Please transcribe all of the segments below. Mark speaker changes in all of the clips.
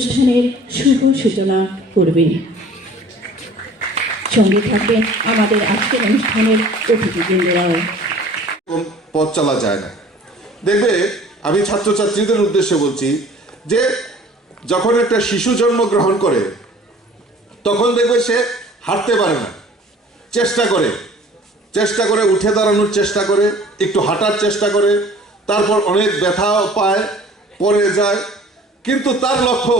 Speaker 1: অনুষ্ঠানের শুভ সূচনা করবেন সঙ্গে থাকবেন আমাদের আজকের অনুষ্ঠানের অতিথিবৃন্দরাও।
Speaker 2: পথ চলা যায় না। দেখবে, আমি ছাত্রছাত্রীদের উদ্দেশ্যে বলছি যে, যখন একটা শিশু জন্মগ্রহণ করে, তখন দেখবে সে হাঁটতে পারে না। চেষ্টা করে। চেষ্টা করে উঠে দাঁড়ানোর চেষ্টা করে, একটু হাঁটার চেষ্টা করে, তারপর অনেক ব্যথাও পায়, পড়ে যায় কিন্তু তার লক্ষ্য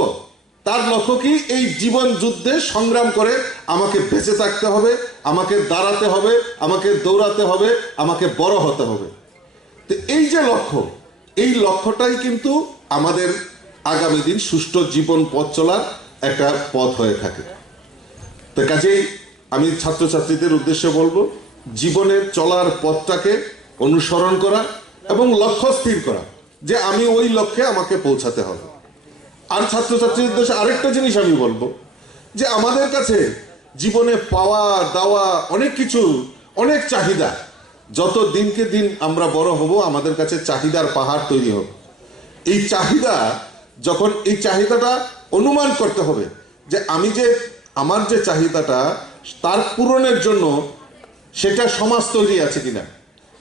Speaker 2: তার লক্ষ্য কি? এই জীবন যুদ্ধে সংগ্রাম করে আমাকে বেঁচে থাকতে হবে, আমাকে দাঁড়াতে হবে, আমাকে দৌড়াতে হবে, আমাকে বড় হতে হবে। তো এই যে লক্ষ্য, এই লক্ষ্যটাই কিন্তু আমাদের আগামী দিন সুষ্ঠু জীবন পথ চলার একটা পথ হয়ে থাকে। তো কাজেই আমি ছাত্রছাত্রীদের উদ্দেশ্যে বলব জীবনের চলার পথটাকে অনুসরণ করা এবং লক্ষ্য স্থির করা, যে আমি ওই লক্ষ্যে আমাকে পৌঁছাতে হবে। আর ছাত্রছাত্রীর উদ্দেশ্যে আরেকটা জিনিস আমি বলব, যে আমাদের কাছে জীবনে পাওয়া, দাওয়া, অনেক কিছু, অনেক চাহিদা। যত দিনকে দিন আমরা বড় হব, আমাদের কাছে চাহিদার পাহাড় তৈরি হবে এই চাহিদা, যখন এই চাহিদাটা অনুমান করতে হবে, যে আমি যে, আমার যে চাহিদাটা, তার পূরণের জন্য সেটা সমাজ তৈরি আছে কিনা?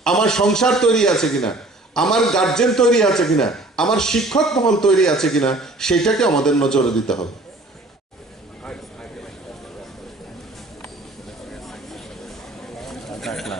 Speaker 2: আমার সংসার তৈরি আছে কিনা? আমার গার্জেন তৈরি আছে কিনা? আমার শিক্ষক মহল তৈরি আছে কিনা? সেটাকে আমাদের নজরে দিতে হবে। আচ্ছা, আচ্ছা।